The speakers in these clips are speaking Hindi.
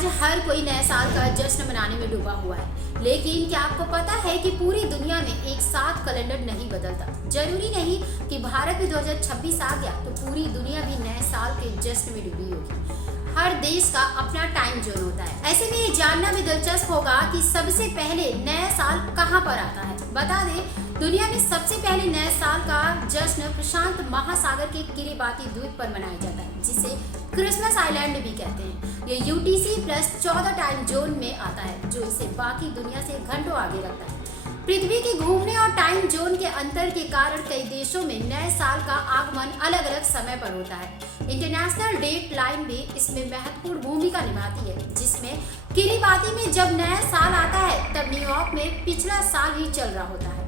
आज हर कोई नए साल का जश्न मनाने में डूबा हुआ है, लेकिन क्या आपको पता है कि पूरी दुनिया में एक साथ कैलेंडर नहीं बदलता। जरूरी नहीं कि भारत में 2026 आ गया तो पूरी दुनिया भी नए साल के जश्न में डूबी होगी। हर देश का अपना टाइम जोन होता है। ऐसे में ये जानना भी दिलचस्प होगा कि सबसे पहले नया साल कहाँ पर आता है। बता दें, दुनिया में सबसे पहले नए साल का जश्न प्रशांत महासागर के किरिबाती द्वीप पर मनाया जाता है, जिसे क्रिसमस आइलैंड भी कहते हैं। ये UTC+14 टाइम जोन में आता है, जो इसे बाकी दुनिया से घंटों आगे रखता है। पृथ्वी के घूमने और टाइम जोन के अंतर के कारण कई देशों में नए साल का आगमन अलग अलग समय पर होता है। इंटरनेशनल डेट लाइन भी इसमें महत्वपूर्ण भूमिका निभाती है, जिसमें किरिबाती में जब नया साल आता है तब न्यूयॉर्क में पिछला साल ही चल रहा होता है।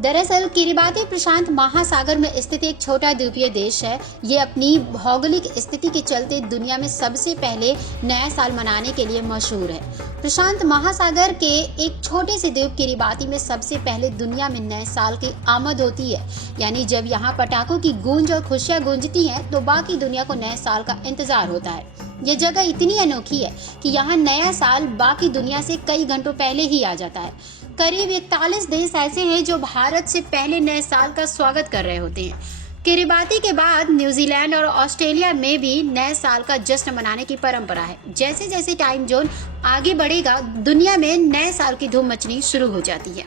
दरअसल किरिबाती प्रशांत महासागर में स्थित एक छोटा द्वीपीय देश है। ये अपनी भौगोलिक स्थिति के चलते दुनिया में सबसे पहले नया साल मनाने के लिए मशहूर है। प्रशांत महासागर के एक छोटे से द्वीप किरिबाती में सबसे पहले दुनिया में नए साल की आमद होती है। यानी जब यहाँ पटाखों की गूंज और खुशियाँ गूंजती हैं तो बाकी दुनिया को नए साल का इंतजार होता है। ये जगह इतनी अनोखी है कि यहाँ नया साल बाकी दुनिया से कई घंटों पहले ही आ जाता है। करीब 41 देश ऐसे हैं जो भारत से पहले नए साल का स्वागत कर रहे होते हैं। किरिबाती के बाद न्यूजीलैंड और ऑस्ट्रेलिया में भी नए साल का जश्न मनाने की परंपरा है। जैसे जैसे टाइम जोन आगे बढ़ेगा, दुनिया में नए साल की धूम मचनी शुरू हो जाती है।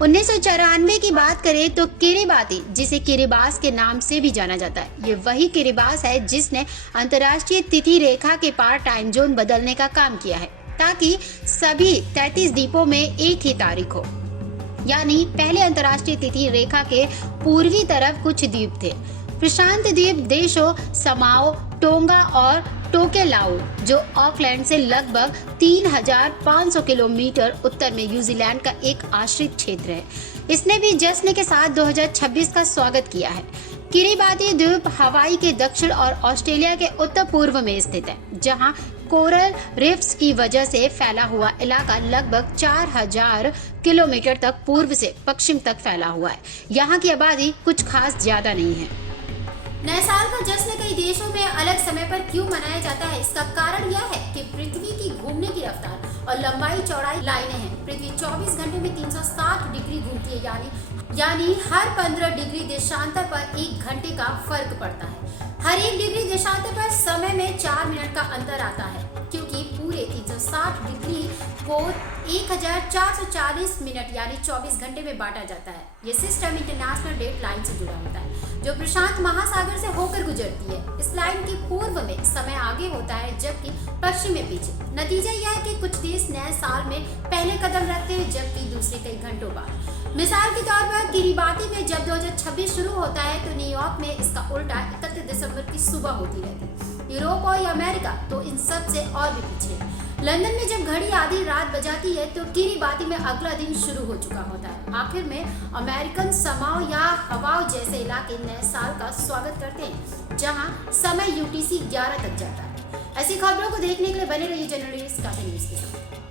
1994 की बात करें तो किरिबाती, जिसे किरिबास के नाम से भी जाना जाता है, ये वही किरिबास है जिसने अंतर्राष्ट्रीय तिथि रेखा के पार टाइम जोन बदलने का काम किया है, ताकि सभी 33 द्वीपों में एक ही तारीख हो। यानी पहले अंतर्राष्ट्रीय तिथि रेखा के पूर्वी तरफ कुछ द्वीप थे। प्रशांत द्वीप देशों समाओ, टोंगा और टोकेलाउ, जो ऑकलैंड से लगभग 3500 किलोमीटर उत्तर में न्यूजीलैंड का एक आश्रित क्षेत्र है। इसने भी जश्न के साथ 2026 का स्वागत किया है। किरिबाती द्वीप हवाई के दक्षिण और ऑस्ट्रेलिया के उत्तर पूर्व में स्थित है, जहां कोरल रिफ्स की वजह से फैला हुआ इलाका लगभग 4000 किलोमीटर तक पूर्व से पश्चिम तक फैला हुआ है। यहाँ की आबादी कुछ खास ज्यादा नहीं है। नए साल का जश्न कई देशों में अलग समय पर क्यों मनाया जाता है? इसका कारण यह है कि पृथ्वी की घूमने की रफ्तार और लंबाई चौड़ाई लाइनें हैं। पृथ्वी 24 घंटे में 360 डिग्री घूमती है, यानी हर 15 डिग्री देशांतर पर 1 घंटे का फर्क पड़ता है। हर 1 डिग्री देशांतर पर समय में 4 मिनट का अंतर आता है, क्योंकि पूरे 360 डिग्री को 1440 मिनट यानी 24 घंटे में बांटा जाता है। ये सिस्टम इंटरनेशनल डेट लाइन से जुड़ा होता है, जो प्रशांत महासागर से होकर गुजरती है। इस लाइन के पूर्व में समय आगे होता है, जबकि पश्चिम में पीछे। नतीजा यह है कि कुछ देश नए साल में पहले कदम रखते हैं, जबकि दूसरे कई घंटों बाद। मिसाल के तौर पर किरिबाती में जब 2026 शुरू होता है तो न्यूयॉर्क में इसका उल्टा 31 दिसंबर की सुबह होती रहती है। यूरोप और अमेरिका तो इन सब से और भी पीछे। लंदन में जब घड़ी आधी रात बजाती है तो किरिबाती में अगला दिन शुरू हो चुका होता है। आखिर में अमेरिकन समाओ या हवाओ जैसे इलाके नए साल का स्वागत करते हैं, जहां समय UTC 11 तक जाता है। ऐसी खबरों को देखने के लिए बने रहिए जर्नलिस्ट काफी न्यूज़ के साथ।